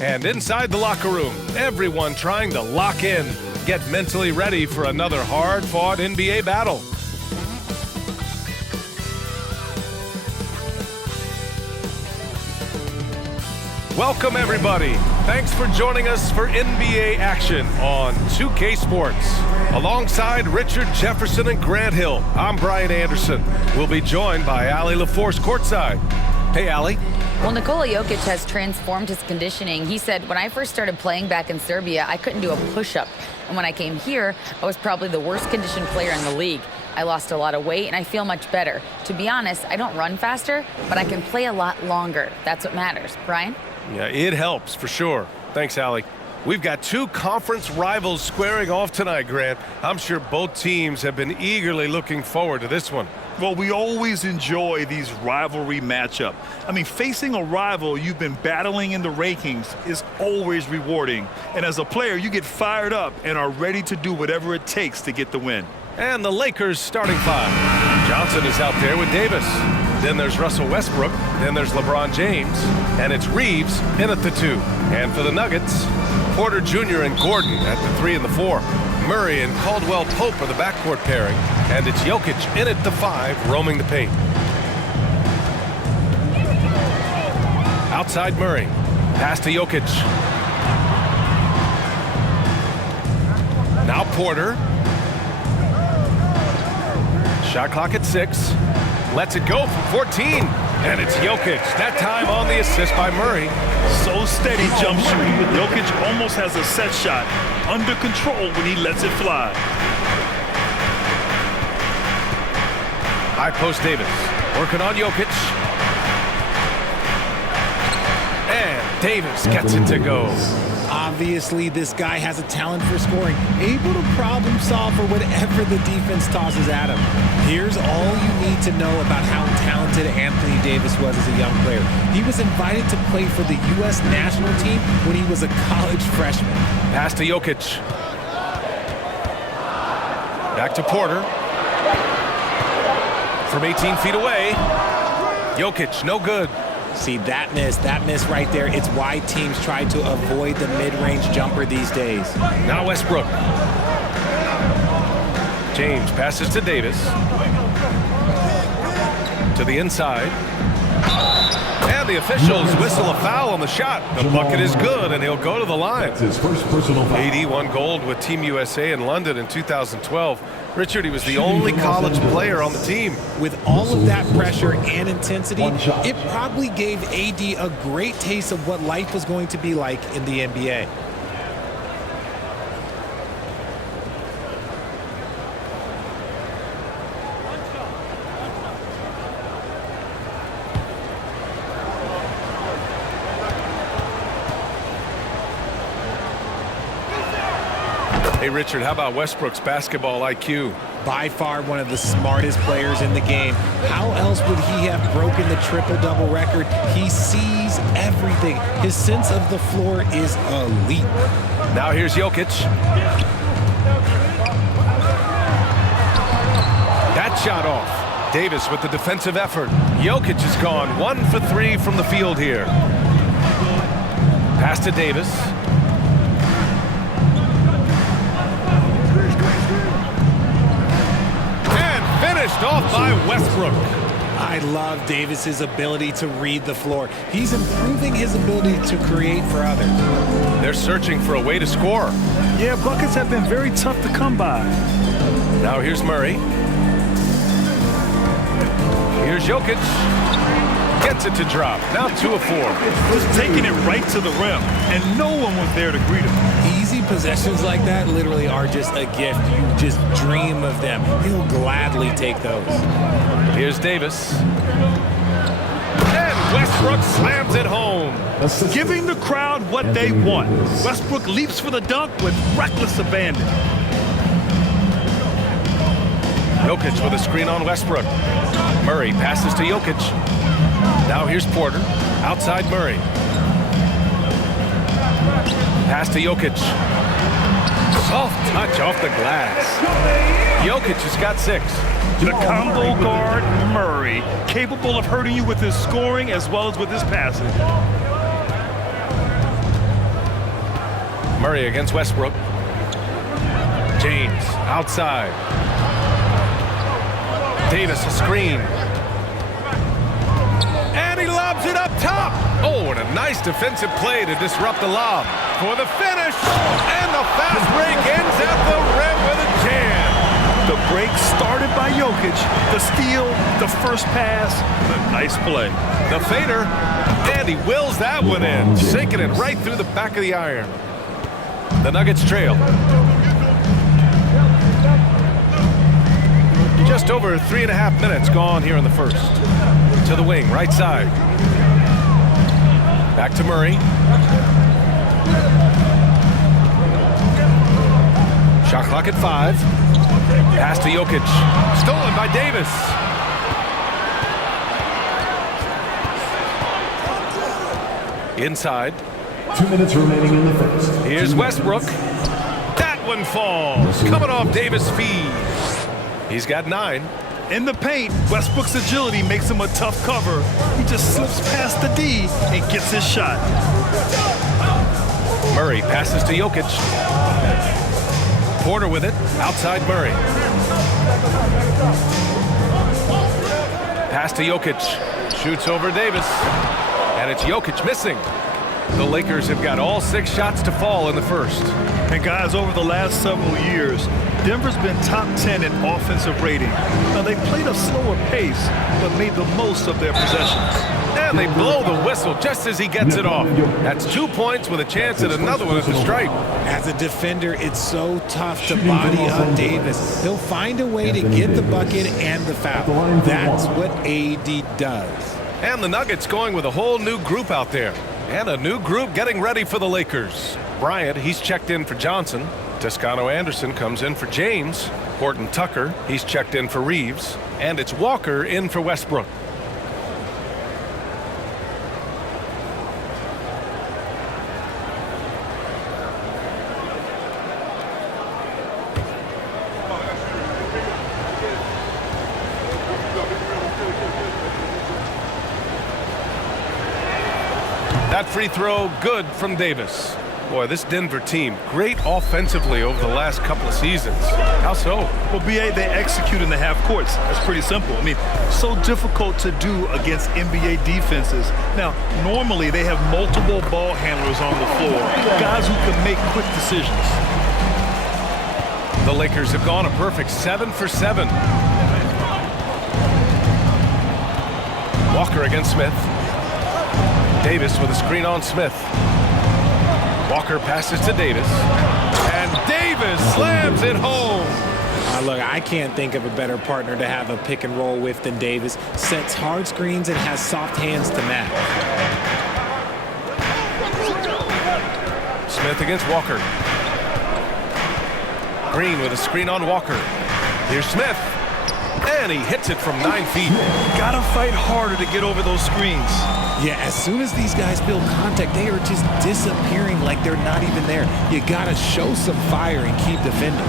And inside the locker room, everyone trying to lock in, get mentally ready for another hard-fought NBA battle. Welcome, everybody. Thanks for joining us for NBA action on 2K Sports. Alongside Richard Jefferson and Grant Hill, I'm Brian Anderson. We'll be joined by Allie LaForce courtside. Hey, Allie. Well, Nikola Jokic has transformed his conditioning. He said, when I first started playing back in Serbia, I couldn't do a push-up. And when I came here, I was probably the worst conditioned player in the league. I lost a lot of weight, and I feel much better. To be honest, I don't run faster, but I can play a lot longer. That's what matters. Brian? Yeah, it helps for sure. Thanks, Allie. We've got two conference rivals squaring off tonight, Grant. I'm sure both teams have been eagerly looking forward to this one. Well, we always enjoy these rivalry matchups. I mean, facing a rival you've been battling in the rankings is always rewarding. And as a player, you get fired up and are ready to do whatever it takes to get the win. And the Lakers starting five. Johnson is out there with Davis. Then there's Russell Westbrook. Then there's LeBron James. And it's Reeves in at the 2. And for the Nuggets, Porter Jr. and Gordon at the 3 and the 4. Murray and Caldwell Pope are the backcourt pairing. And it's Jokic in at the 5, roaming the paint. Outside Murray. Pass to Jokic. Now Porter. Shot clock at 6. Lets it go from 14. And it's Jokic. That time on the assist by Murray. So steady jump shooting. Jokic almost has a set shot under control when he lets it fly. High post Davis. Working on Jokic. And Davis gets it to go. Obviously, this guy has a talent for scoring, able to problem solve for whatever the defense tosses at him. Here's all you need to know about how talented Anthony Davis was as a young player. He was invited to play for the U.S. national team when he was a college freshman. Pass to Jokic. Back to Porter. From 18 feet away. Jokic, no good. See, that miss right there, it's why teams try to avoid the mid-range jumper these days. Now Westbrook. James passes to Davis. To the inside. And the officials whistle a foul on the shot. The bucket is good, and he'll go to the line. His first personal foul. AD won gold with Team USA in London in 2012. Richard, he was the only college player on the team. With all of that pressure and intensity, it probably gave AD a great taste of what life was going to be like in the NBA. Hey, Richard, how about Westbrook's basketball IQ? By far one of the smartest players in the game. How else would he have broken the triple-double record? He sees everything. His sense of the floor is elite. Now here's Jokic. That shot off. Davis with the defensive effort. Jokic is gone 1 for 3 from the field here. Pass to Davis. Finished off by Westbrook. I love Davis's ability to read the floor. He's improving his ability to create for others. They're searching for a way to score. Yeah, buckets have been very tough to come by. Now here's Murray. Here's Jokic. Gets it to drop. Now 2 of 4. Just taking it right to the rim, and no one was there to greet him. Easy possessions like that literally are just a gift. You just dream of them. He'll gladly take those. Here's Davis. And Westbrook slams it home. Giving the crowd what they want. Westbrook leaps for the dunk with reckless abandon. Jokic with a screen on Westbrook. Murray passes to Jokic. Now here's Porter. Outside Murray. Pass to Jokic. Soft touch off the glass. Jokic has got 6. The combo guard, Murray, capable of hurting you with his scoring as well as with his passing. Murray against Westbrook. James outside. Davis a screen. And he lobs it up top. Oh, and a nice defensive play to disrupt the lob. For the finish. And the fast break ends at the rim with a jam. The break started by Jokic. The steal, the first pass, a nice play. The fader. And he wills that one in. Sinking it right through the back of the iron. The Nuggets trail. Just over 3.5 minutes gone here in the first. To the wing, right side. Back to Murray. Shot clock at 5. Pass to Jokic. Stolen by Davis. Inside. 2 minutes remaining in the first. Here's Westbrook. That one falls. Coming off Davis' feed. He's got 9. In the paint, Westbrook's agility makes him a tough cover. He just slips past the D and gets his shot. Murray passes to Jokic. Porter with it. Outside Murray. Pass to Jokic. Shoots over Davis. And it's Jokic missing. The Lakers have got all 6 shots to fall in the first. And guys, over the last several years, Denver's been top 10 in offensive rating. Now, they played a slower pace, but made the most of their possessions. And they blow the whistle just as he gets it off. That's 2 points with a chance at another one at the stripe. As a defender, it's so tough to body up Davis. He'll find a way to get the bucket and the foul. That's what AD does. And the Nuggets going with a whole new group out there. And a new group getting ready for the Lakers. Bryant, he's checked in for Johnson. Toscano Anderson comes in for James. Horton Tucker, he's checked in for Reeves. And it's Walker in for Westbrook. That free throw good from Davis. Boy, this Denver team, great offensively over the last couple of seasons. How so? Well, BA, they execute in the half courts. That's pretty simple. I mean, so difficult to do against NBA defenses. Now, normally they have multiple ball handlers on the floor, guys who can make quick decisions. The Lakers have gone a perfect 7 for 7. Walker against Smith. Davis with a screen on Smith. Walker passes to Davis. And Davis slams it home. Look, I can't think of a better partner to have a pick and roll with than Davis. Sets hard screens and has soft hands to match. Smith against Walker. Green with a screen on Walker. Here's Smith. And he hits it from 9 feet. Gotta fight harder to get over those screens. Yeah, as soon as these guys feel contact, they are just disappearing like they're not even there. You gotta show some fire and keep defending.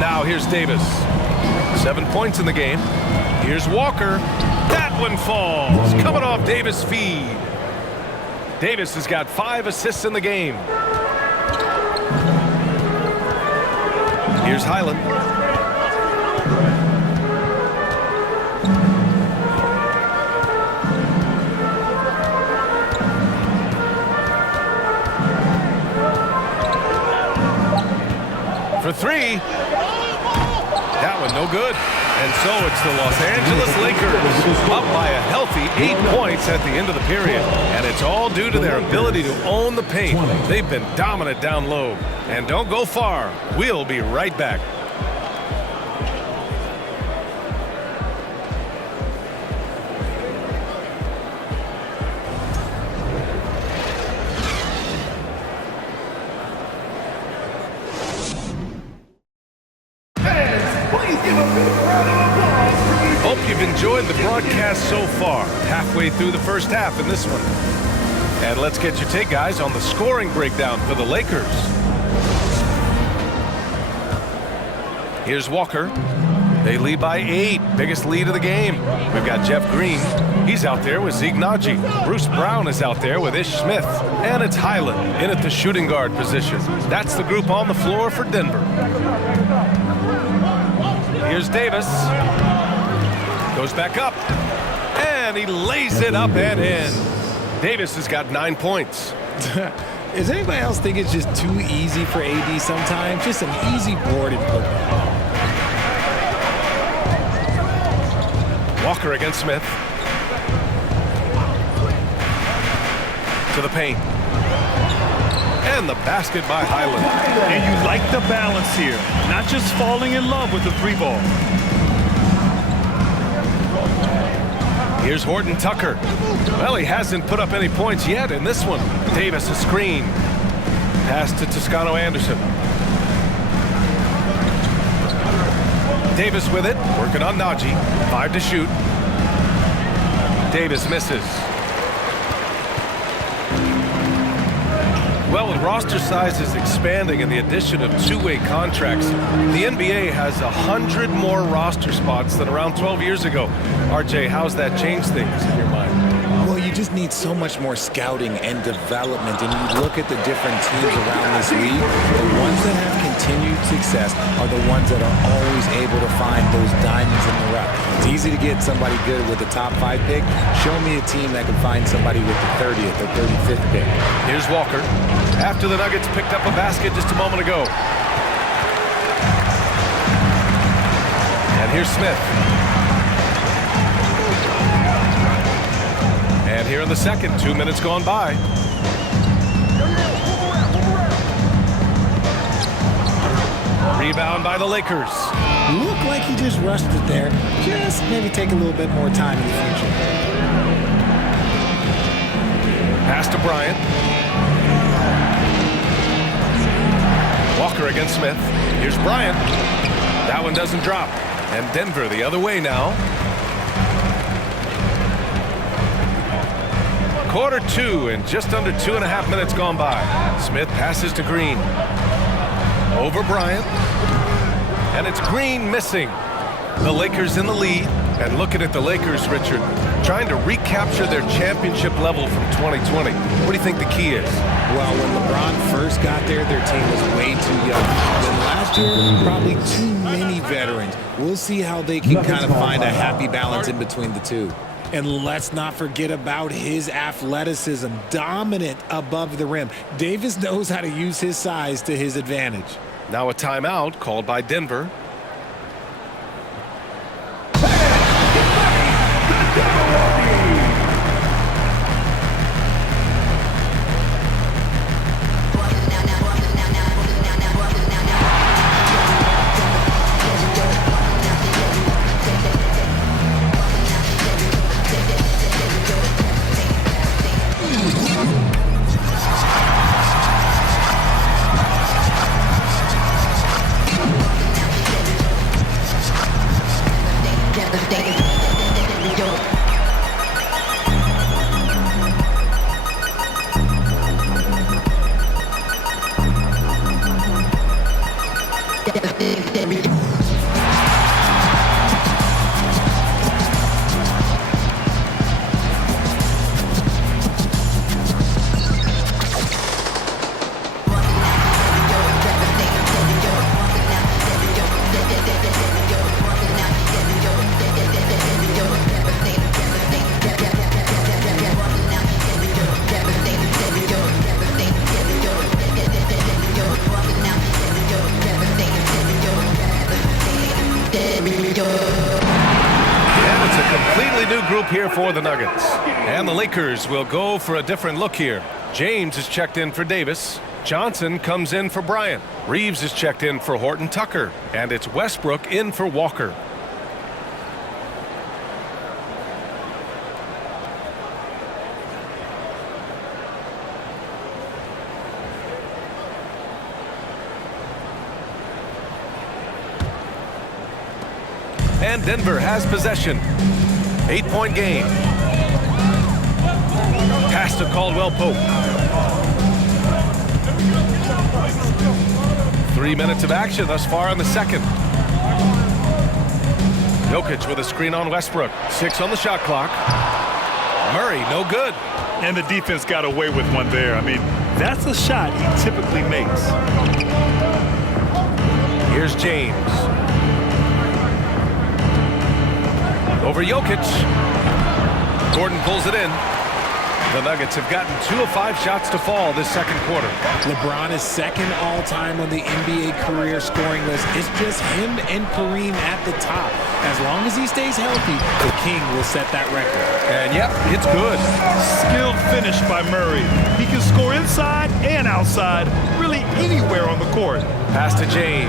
Now here's Davis. 7 points in the game. Here's Walker. That one falls. Coming off Davis' feed. Davis has got 5 assists in the game. Here's Highland. For 3. That one no good. And so it's the Los Angeles Lakers up by a healthy 8 points at the end of the period. And it's all due to their ability to own the paint. They've been dominant down low. And don't go far. We'll be right back. Hope you've enjoyed the broadcast so far. Halfway through the first half in this one. And let's get your take, guys, on the scoring breakdown for the Lakers. Here's Walker. They lead by 8, biggest lead of the game. We've got Jeff Green. He's out there with Zeke Naji. Bruce Brown is out there with Ish Smith. And it's Highland in at the shooting guard position. That's the group on the floor for Denver. Here's Davis. Goes back up. And he lays it up and in. Davis has got 9 points. Does anybody else think it's just too easy for AD sometimes? Just an easy board and putback. Walker against Smith. To the paint. And the basket by Highland. And you like the balance here. Not just falling in love with the 3 ball. Here's Horton Tucker. Well, he hasn't put up any points yet in this one. Davis a screen. Pass to Toscano Anderson. Davis with it, working on Naji. 5 to shoot. Davis misses. Well, with roster sizes expanding and the addition of 2-way contracts, the NBA has 100 more roster spots than around 12 years ago. RJ, how's that changed things in your mind? Well, you just need so much more scouting and development, and you look at the different teams around this league, the ones that have continued success are the ones that are always able to find those diamonds in the rough. It's easy to get somebody good with the top 5 pick. Show me a team that can find somebody with the 30th or 35th pick. Here's Walker. After the Nuggets picked up a basket just a moment ago. And here's Smith. And here in the second, 2 minutes gone by. Rebound by the Lakers. Looked like he just rushed it there. Just maybe take a little bit more time in the future. Pass to Bryant. Walker against Smith. Here's Bryant. That one doesn't drop. And Denver the other way now. Quarter 2 and just under 2.5 minutes gone by. Smith passes to Green. Over Bryant. And it's Green missing. The Lakers in the lead. And looking at the Lakers, Richard, trying to recapture their championship level from 2020. What do you think the key is? Well, when LeBron first got there, their team was way too young. Then last year, probably too many veterans. We'll see how they can kind of find a happy balance in between the two. And let's not forget about his athleticism, dominant above the rim. Davis knows how to use his size to his advantage. Now a timeout called by Denver. Here for the Nuggets. And the Lakers will go for a different look here. James is checked in for Davis. Johnson comes in for Bryant. Reeves is checked in for Horton Tucker. And it's Westbrook in for Walker. And Denver has possession. 8-point game. Pass to Caldwell Pope. 3 minutes of action thus far in the second. Jokic with a screen on Westbrook. 6 on the shot clock. Murray, no good. And the defense got away with one there. I mean, that's a shot he typically makes. Here's James. Over Jokic. Gordon pulls it in. The Nuggets have gotten 2 of 5 shots to fall this second quarter. LeBron is second all-time on the NBA career scoring list. It's just him and Kareem at the top. As long as he stays healthy, the King will set that record. And yep, it's good. Skilled finish by Murray. He can score inside and outside, really anywhere on the court. Pass to James.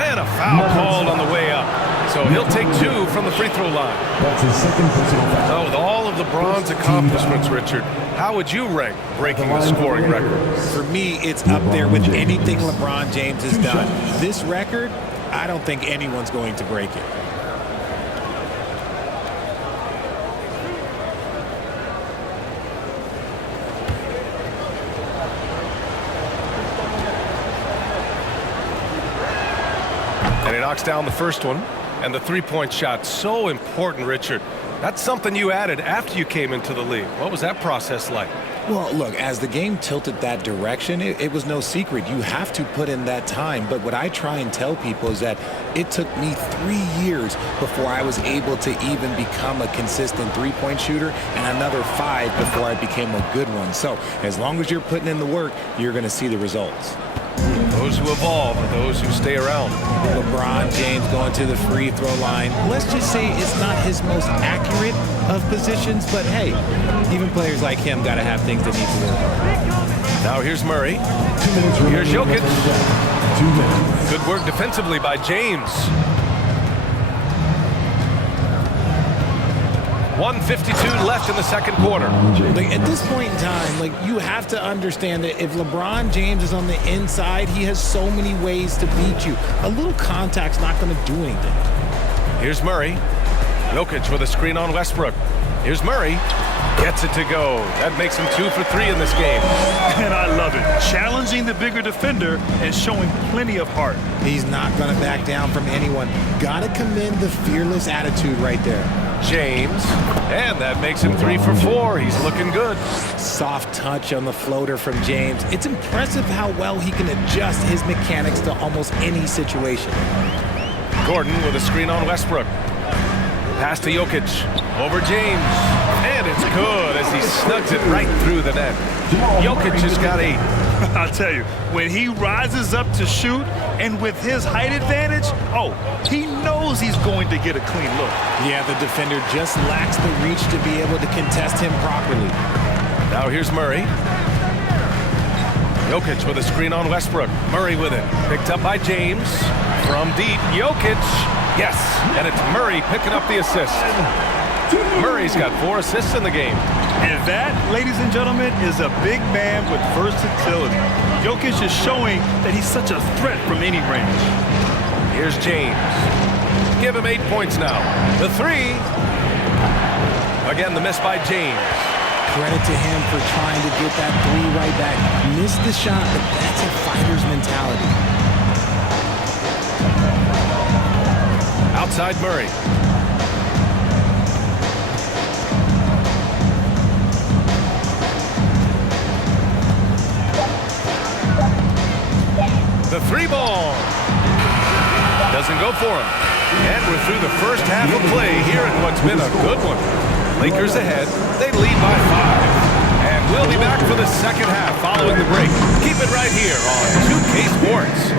And a foul called on the way up. So he'll take 2 from the free throw line. That's his second personal foul. So with all of LeBron's accomplishments, Richard, how would you rank breaking the scoring record? For me, it's up there with anything LeBron James has done. This record, I don't think anyone's going to break it. And he knocks down the first one. And the three-point shot, so important, Richard. That's something you added after you came into the league. What was that process like? Well, look, as the game tilted that direction, it was no secret. You have to put in that time. But what I try and tell people is that it took me 3 years before I was able to even become a consistent three-point shooter, and another 5 before I became a good one. So as long as you're putting in the work, you're going to see the results. Those who evolve are those who stay around. LeBron James going to the free throw line. Let's just say it's not his most accurate of positions, but hey, even players like him got to have things that need to work on. Now here's Murray. 2 minutes remaining. Here's Jokic. 2 minutes. Good work defensively by James. 1:52 left in the second quarter. Like, at this point in time, like, you have to understand that if LeBron James is on the inside, he has so many ways to beat you. A little contact's not going to do anything. Here's Murray. Jokic with a screen on Westbrook. Here's Murray. Gets it to go. That makes him 2 for 3 in this game. And I love it. Challenging the bigger defender and showing plenty of heart. He's not going to back down from anyone. Got to commend the fearless attitude right there. James. And that makes him 3 for 4. He's looking good. Soft touch on the floater from James. It's impressive how well he can adjust his mechanics to almost any situation. Gordon with a screen on Westbrook. Pass to Jokic. Over James. And it's good as he snugs it right through the net. Jokic has got 8. I'll tell you, when he rises up to shoot, and with his height advantage, he knows he's going to get a clean look. Yeah, the defender just lacks the reach to be able to contest him properly. Now here's Murray. Jokic with a screen on Westbrook. Murray with it. Picked up by James. From deep, Jokic. Yes, and it's Murray picking up the assist. Murray's got 4 assists in the game. And that, ladies and gentlemen, is a big man with versatility. Jokic is showing that he's such a threat from any range. Here's James. Give him 8 points now. The 3. Again, the miss by James. Credit to him for trying to get that 3 right back. Missed the shot, but that's a fighter's mentality. Outside Murray. The 3 ball. Doesn't go for him. And we're through the first half of play here in what's been a good one. Lakers ahead. They lead by 5. And we'll be back for the second half following the break. Keep it right here on 2K Sports.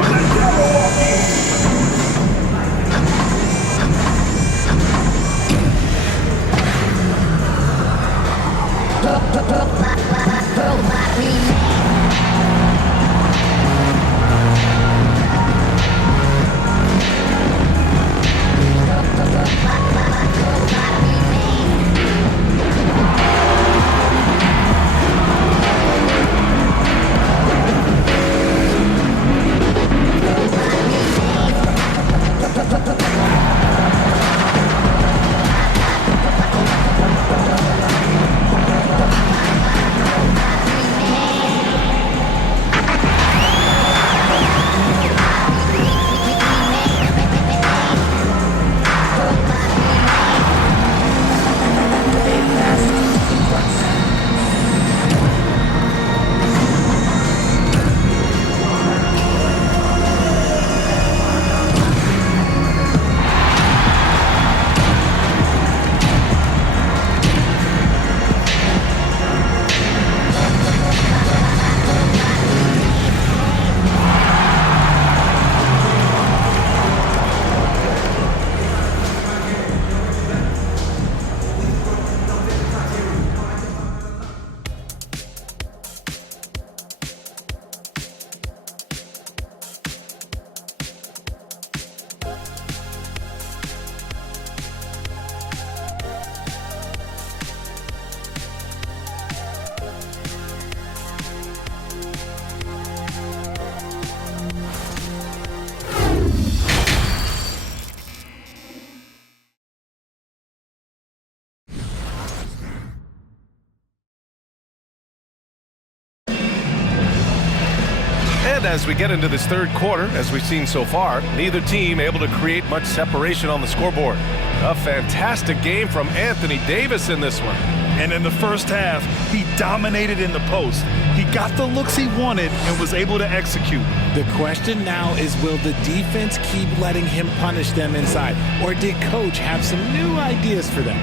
And as we get into this third quarter, as we've seen so far, neither team able to create much separation on the scoreboard. A fantastic game from Anthony Davis in this one. And in the first half, he dominated in the post. He got the looks he wanted and was able to execute. The question now is, will the defense keep letting him punish them inside? Or did Coach have some new ideas for them?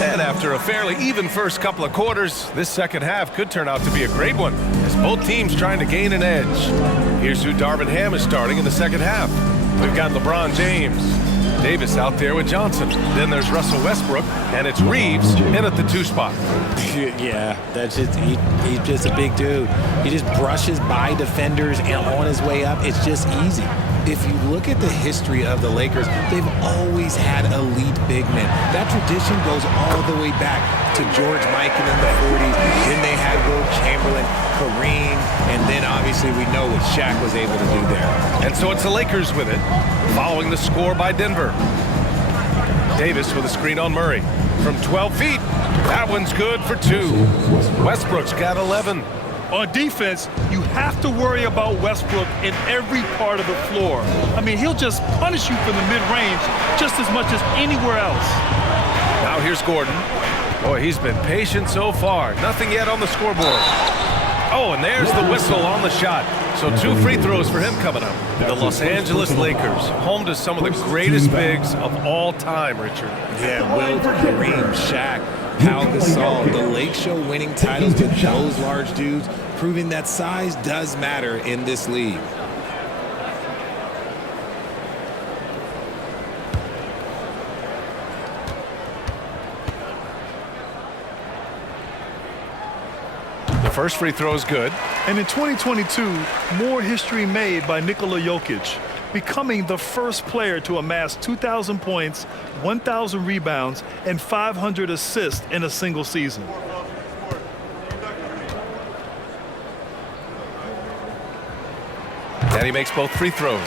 And after a fairly even first couple of quarters, this second half could turn out to be a great one, as both teams trying to gain an edge. Here's who Darvin Ham is starting in the second half. We've got LeBron James. Davis out there with Johnson. Then there's Russell Westbrook, and it's Reeves in at the 2 spot. Yeah, that's just he's just a big dude. He just brushes by defenders, and on his way up, it's just easy. If you look at the history of the Lakers, they've always had elite big men. That tradition goes all the way back to George Mikan in the 40s. Then they had Wilt Chamberlain, Kareem, and then obviously we know what Shaq was able to do there. And so it's the Lakers with it, following the score by Denver. Davis with a screen on Murray. From 12 feet, that one's good for 2. Westbrook's got 11. On defense, you have to worry about Westbrook in every part of the floor. I mean, he'll just punish you from the mid-range just as much as anywhere else. Now here's Gordon. Boy, he's been patient so far. Nothing yet on the scoreboard. Oh, and there's the whistle on the shot. So 2 free throws for him coming up. The Los Angeles Lakers, home to some of the greatest bigs of all time, Richard. Yeah, Wilt, Kareem, Shaq, Pau Gasol, the Lake Show winning titles with those large dudes, proving that size does matter in this league. The first free throw is good. And in 2022, more history made by Nikola Jokic, becoming the first player to amass 2,000 points, 1,000 rebounds, and 500 assists in a single season. And he makes both free throws.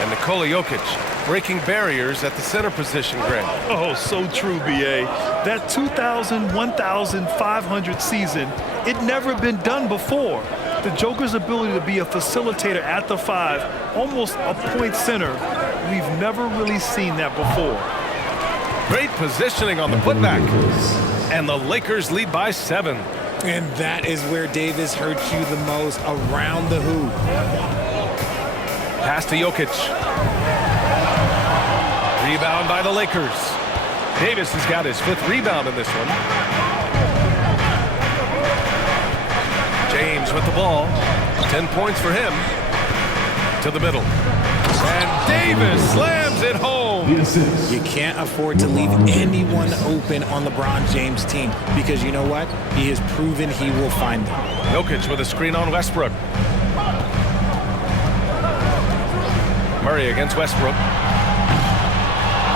And Nikola Jokic breaking barriers at the center position, Greg. Oh, so true, B.A. That 2,000, 1,500 season, it never been done before. The Joker's ability to be a facilitator at the 5, almost a point center, we've never really seen that before. Great positioning on the putback. And the Lakers lead by 7. And that is where Davis hurts you the most, around the hoop. Pass to Jokic. Rebound by the Lakers. Davis has got his 5th rebound in this one. James with the ball. 10 points for him. To the middle. And Davis slams it home. You can't afford to leave anyone open on LeBron James' team, because you know what? He has proven he will find them. Jokic with a screen on Westbrook. Murray against Westbrook.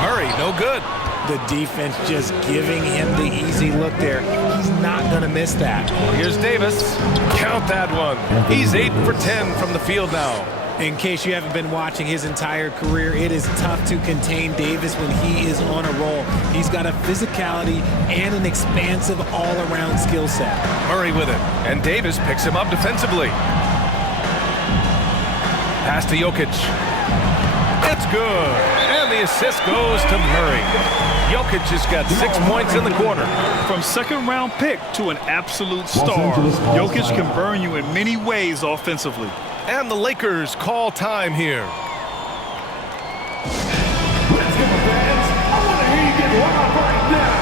Murray, no good. The defense just giving him the easy look there. He's not going to miss that. Here's Davis. Count that one. He's 8 for 10 from the field now. In case you haven't been watching his entire career, it is tough to contain Davis when he is on a roll. He's got a physicality and an expansive all-around skill set. Murray with it, and Davis picks him up defensively. Pass to Jokic. It's good, and the assist goes to Murray. Jokic has got 6 points in the quarter. From second-round pick to an absolute star, Jokic can burn you in many ways offensively. And the Lakers call time here. Let's go, fans. I want to hear you get loud right now.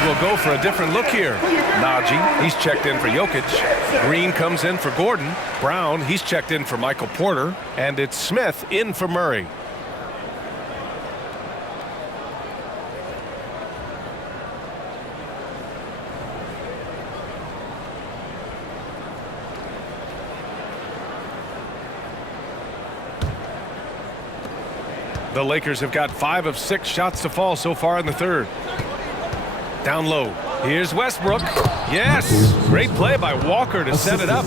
Nuggets will go for a different look here. Najee, he's checked in for Jokic. Green comes in for Gordon. Brown, he's checked in for Michael Porter. And it's Smith in for Murray. The Lakers have got 5 of 6 shots to fall so far in the third. Down low. Here's Westbrook. Yes! Great play by Walker to set it up.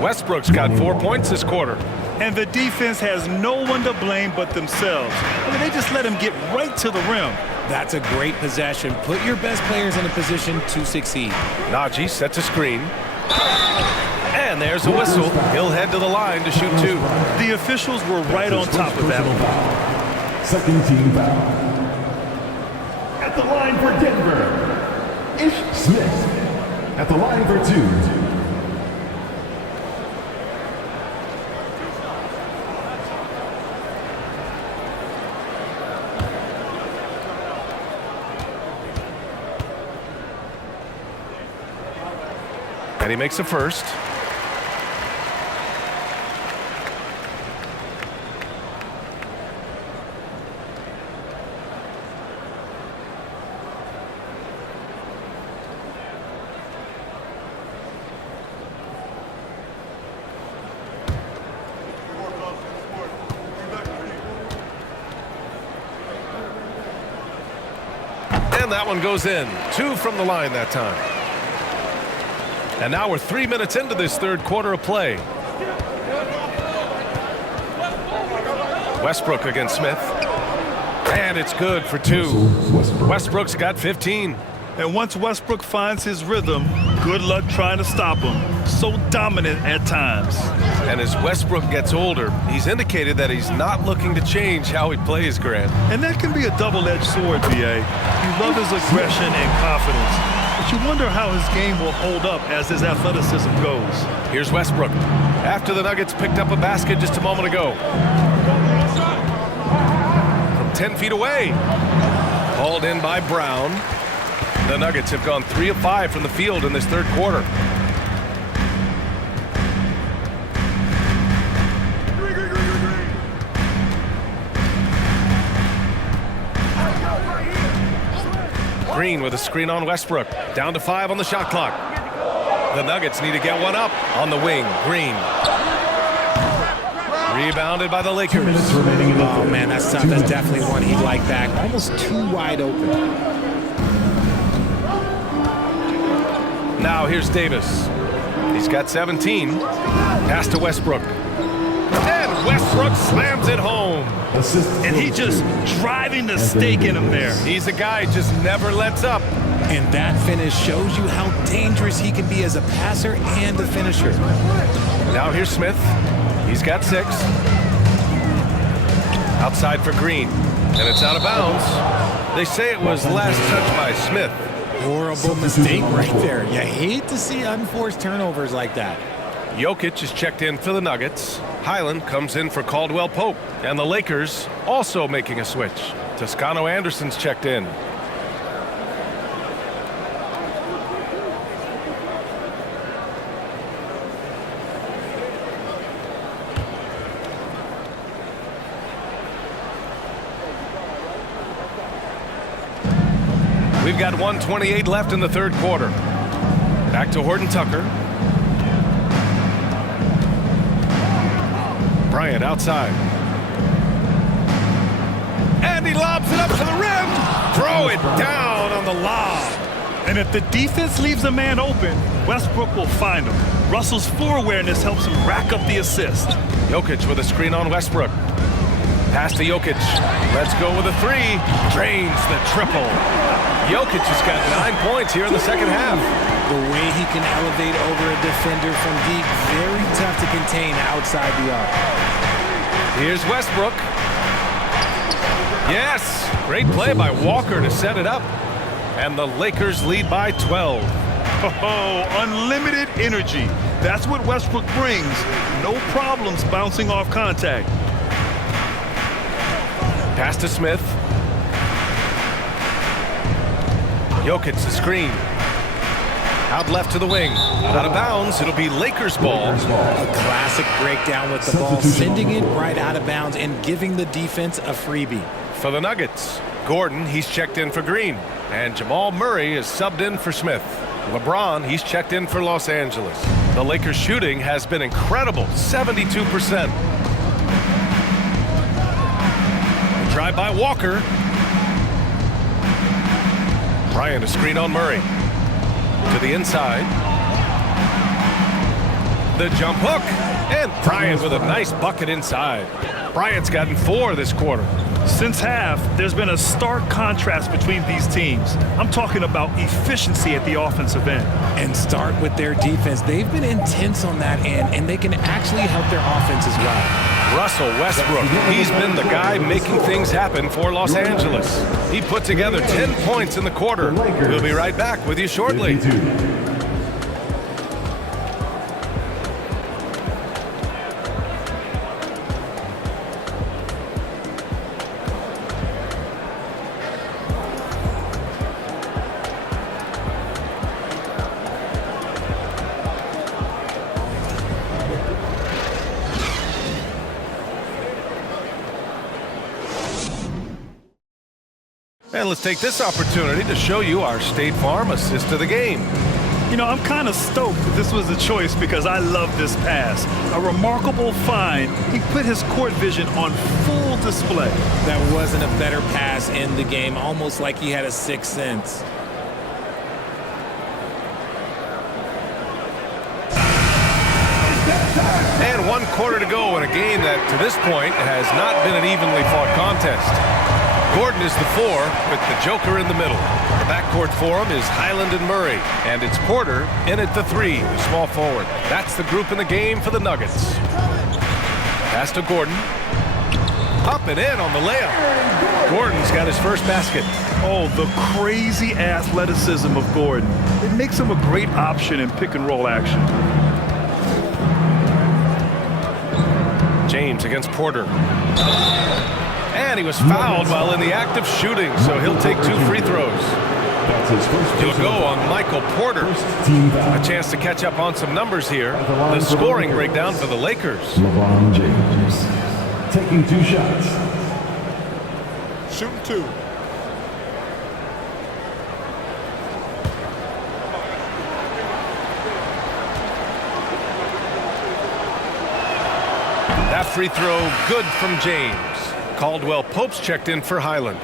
Westbrook's got 4 points this quarter. And the defense has no one to blame but themselves. I mean, they just let him get right to the rim. That's a great possession. Put your best players in a position to succeed. Najee sets a screen. And there's a whistle. He'll head to the line to shoot 2. The officials were right on top of that. Second team foul. At the line for Denver, Ish Smith. At the line for 2. And he makes the first. And that one goes in. 2 from the line that time. And now we're 3 minutes into this third quarter of play. Westbrook against Smith. And it's good for 2. Westbrook's got 15. And once Westbrook finds his rhythm, good luck trying to stop him. So dominant at times. And as Westbrook gets older, he's indicated that he's not looking to change how he plays, Grant. And that can be a double-edged sword, B.A. You love his aggression and confidence. But you wonder how his game will hold up as his athleticism goes. Here's Westbrook. After the Nuggets picked up a basket just a moment ago. From 10 feet away. Hauled in by Brown. The Nuggets have gone 3 of 5 from the field in this third quarter. Green with a screen on Westbrook. Down to 5 on the shot clock. The Nuggets need to get one up on the wing. Green. Rebounded by the Lakers. 2 minutes remaining in the Oh, third. man, that's tough. That's definitely one he'd like back. Almost too wide open. Now here's Davis. He's got 17. Pass to Westbrook. And Westbrook slams it home. Assist And he just driving the stake in him there. He's a guy who just never lets up. And that finish shows you how dangerous he can be as a passer and a finisher. Now here's Smith. He's got 6. Outside for Green. And it's out of bounds. They say it was last touched by Smith. Horrible mistake right there. You hate to see unforced turnovers like that. Jokic is checked in for the Nuggets. Highland comes in for Caldwell Pope. And the Lakers also making a switch. Toscano Anderson's checked in. We've got 1:28 left in the third quarter. Back to Horton Tucker. Bryant outside. And he lobs it up to the rim. Throw it down on the lob. And if the defense leaves a man open, Westbrook will find him. Russell's floor awareness helps him rack up the assist. Jokic with a screen on Westbrook. Pass to Jokic. Let's go with a 3. Drains the triple. Jokic has got 9 points here in the second half. The way he can elevate over a defender from deep, very tough to contain outside the arc. Here's Westbrook. Yes, great play by Walker to set it up. And the Lakers lead by 12. Oh, unlimited energy. That's what Westbrook brings. No problems bouncing off contact. Pass to Smith. Jokic the screen. Out left to the wing. Out of bounds. It'll be Lakers ball. A classic breakdown with the ball, sending it right out of bounds and giving the defense a freebie. For the Nuggets, Gordon, he's checked in for Green. And Jamal Murray is subbed in for Smith. LeBron, he's checked in for Los Angeles. The Lakers shooting has been incredible, 72%. Drive by Walker. Bryant a screen on Murray. To the inside. The jump hook. And Bryant with a nice bucket inside. Bryant's gotten 4 this quarter. Since half, there's been a stark contrast between these teams. I'm talking about efficiency at the offensive end. And start with their defense. They've been intense on that end, and they can actually help their offense as well. Russell Westbrook, he's been the guy making things happen for Los Angeles. He put together 10 points in the quarter. We'll be right back with you shortly. 52. And let's take this opportunity to show you our State Farm assist of the game. You know, I'm kind of stoked that this was a choice because I love this pass. A remarkable find. He put his court vision on full display. That wasn't a better pass in the game, almost like he had a sixth sense. And 1 quarter to go in a game that, to this point, has not been an evenly fought contest. Gordon is the 4 with the Joker in the middle. The backcourt for him is Highland and Murray. And it's Porter in at the 3, the small forward. That's the group in the game for the Nuggets. Pass to Gordon. Up and in on the layup. Gordon's got his first basket. Oh, the crazy athleticism of Gordon. It makes him a great option in pick and roll action. James against Porter. And he was fouled while in the act of shooting, so he'll take 2 free throws. That's his first He'll go on Michael Porter. team foul. A chance to catch up on some numbers here. The scoring breakdown for the Lakers. LeBron James taking 2 shots. Shooting 2. That free throw good from James. Caldwell Pope's checked in for Highland.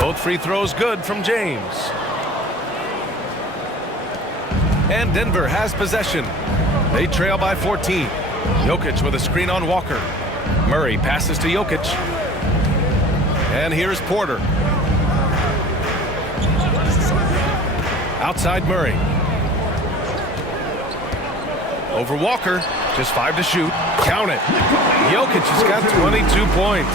Both free throws good from James. And Denver has possession. They trail by 14. Jokic with a screen on Walker. Murray passes to Jokic. And here's Porter. Outside Murray. Over Walker. Just 5 to shoot. Count it. Jokic has got 22 points.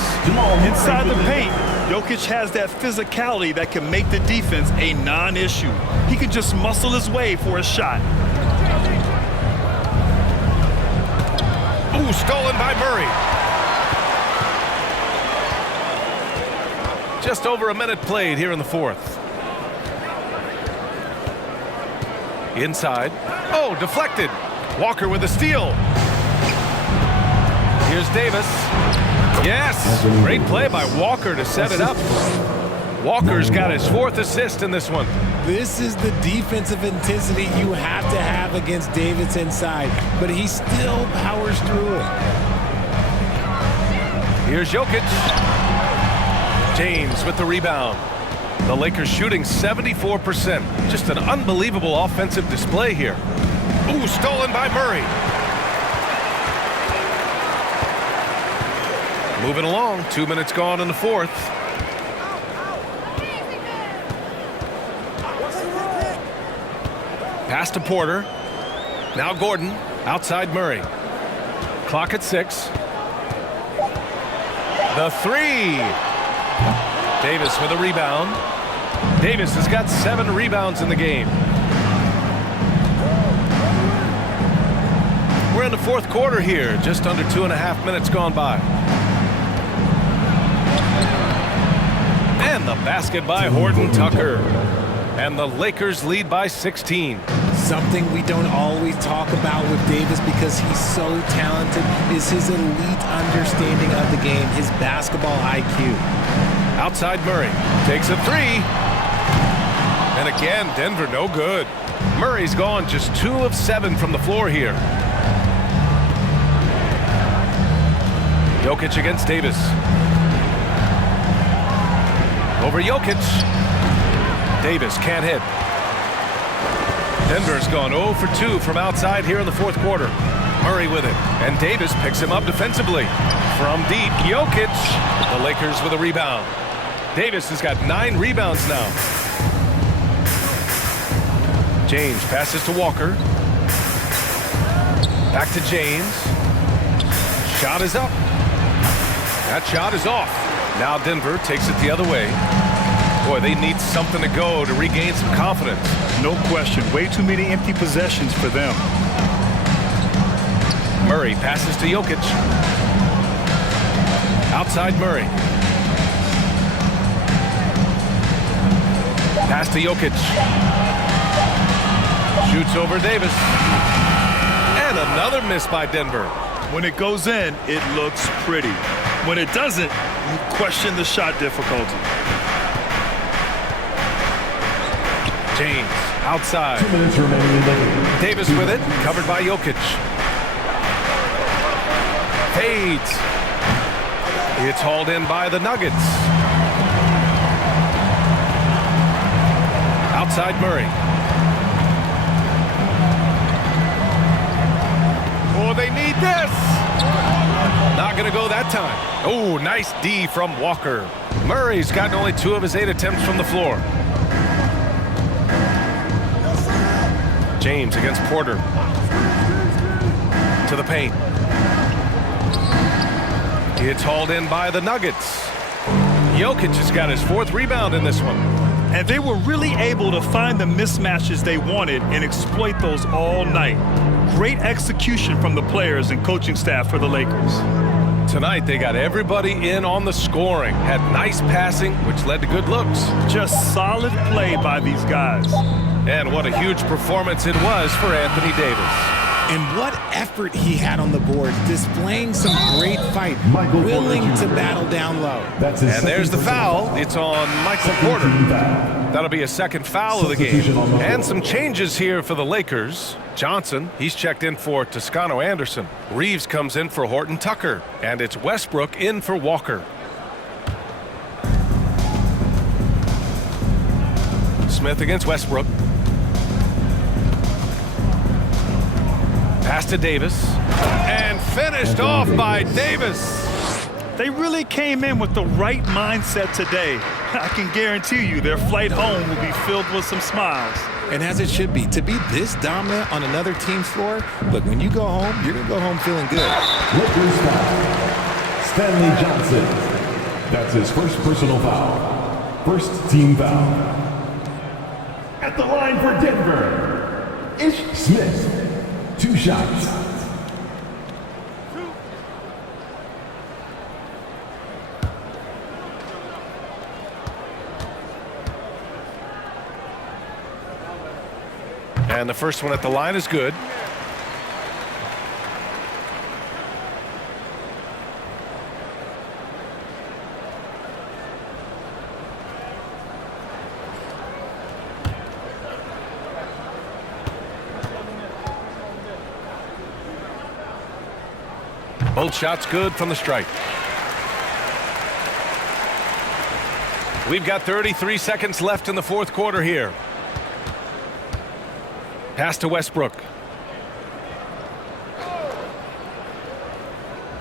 Inside the paint, Jokic has that physicality that can make the defense a non-issue. He can just muscle his way for a shot. Ooh, stolen by Murray. Just over a minute played here in the 4th. Inside. Oh, deflected. Walker with a steal. Here's Davis. Yes, great play by Walker to set it up. Walker's got his 4th assist in this one. This is the defensive intensity you have to have against Davis inside, but he still powers through it. Here's Jokic. James with the rebound. The Lakers shooting 74%. Just an unbelievable offensive display here. Ooh, stolen by Murray. Moving along, 2 minutes gone in the 4th. Pass to Porter. Now Gordon, outside Murray. Clock at 6. The 3. Davis with a rebound. Davis has got 7 rebounds in the game. We're in the fourth quarter here, just under 2.5 minutes gone by. And the basket by Horton Tucker. And the Lakers lead by 16. Something we don't always talk about with Davis because he's so talented is his elite understanding of the game, his basketball IQ. Outside Murray takes a 3. And again, Denver no good. Murray's gone just 2 of 7 from the floor here. Jokic against Davis. Over Jokic. Davis can't hit. Denver's gone 0 for 2 from outside here in the fourth quarter. Murray with it, and Davis picks him up defensively. From deep, Jokic. The Lakers with a rebound. Davis has got 9 rebounds now. James passes to Walker. Back to James. Shot is up. That shot is off. Now Denver takes it the other way. Boy, they need something to go to regain some confidence. No question. Way too many empty possessions for them. Murray passes to Jokic. Outside Murray. Pass to Jokic. Shoots over Davis. And another miss by Denver. When it goes in, it looks pretty. When it doesn't, you question the shot difficulty. James outside. 2 minutes remaining in the game. Davis with it, covered by Jokic. Fades. It's hauled in by the Nuggets. Outside Murray. Oh, they need this. Not going to go that time. Oh, nice D from Walker. Murray's gotten only 2 of his 8 attempts from the floor. James against Porter. To the paint. It's hauled in by the Nuggets. Jokic has got his 4th rebound in this one. And they were really able to find the mismatches they wanted and exploit those all night. Great execution from the players and coaching staff for the Lakers. Tonight, they got everybody in on the scoring. Had nice passing, which led to good looks. Just solid play by these guys. And what a huge performance it was for Anthony Davis. And what effort he had on the boards, displaying some great fight, Michael willing Porter to Jr. battle down low. That's his And there's the second foul. personal It's on Michael Second Porter. team foul. That'll be a second foul of the game. Substitution on the floor. And some changes here for the Lakers. Johnson, he's checked in for Toscano Anderson. Reeves comes in for Horton Tucker. And it's Westbrook in for Walker. Smith against Westbrook. Pass to Davis. And finished off by Davis. They really came in with the right mindset today. I can guarantee you their flight home will be filled with some smiles. And as it should be, to be this dominant on another team's floor, look, when you go home, you're going to go home feeling good. Lakers foul. Stanley Johnson. That's his first personal foul. First team foul. At the line for Denver, Ish Smith. 2 shots. And the first one at the line is good. Both shots good from the strike. We've got 33 seconds left in the fourth quarter here. Pass to Westbrook.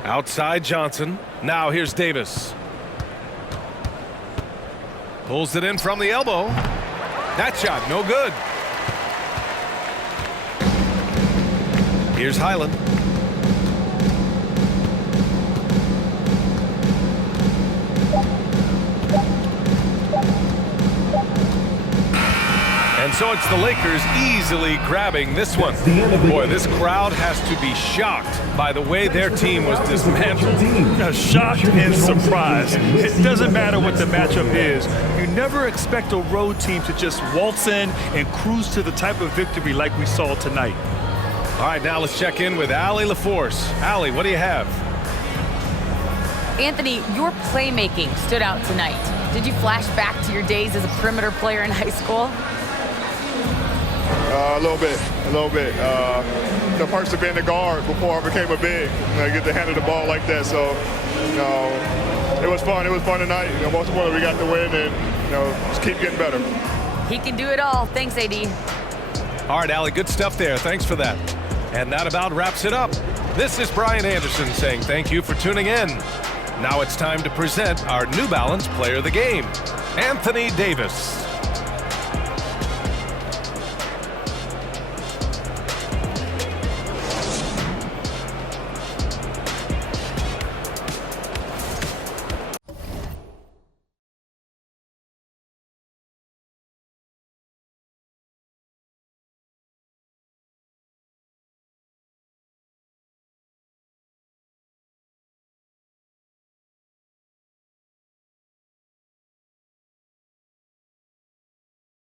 Outside Johnson. Now here's Davis. Pulls it in from the elbow. That shot, no good. Here's Highland. And so it's the Lakers easily grabbing this one. Boy, this crowd has to be shocked by the way their team was dismantled. Shocked and surprised. It doesn't matter what the matchup is. You never expect a road team to just waltz in and cruise to the type of victory like we saw tonight. All right, now let's check in with Allie LaForce. Allie, what do you have? Anthony, your playmaking stood out tonight. Did you flash back to your days as a perimeter player in high school? A little bit. The perks of being a guard before I became a big. I get to handle the ball like that. So, it was fun. It was fun tonight. Most importantly, we got the win, and just keep getting better. He can do it all. Thanks, AD. All right, Allie, good stuff there. Thanks for that. And that about wraps it up. This is Brian Anderson saying thank you for tuning in. Now it's time to present our New Balance Player of the Game, Anthony Davis.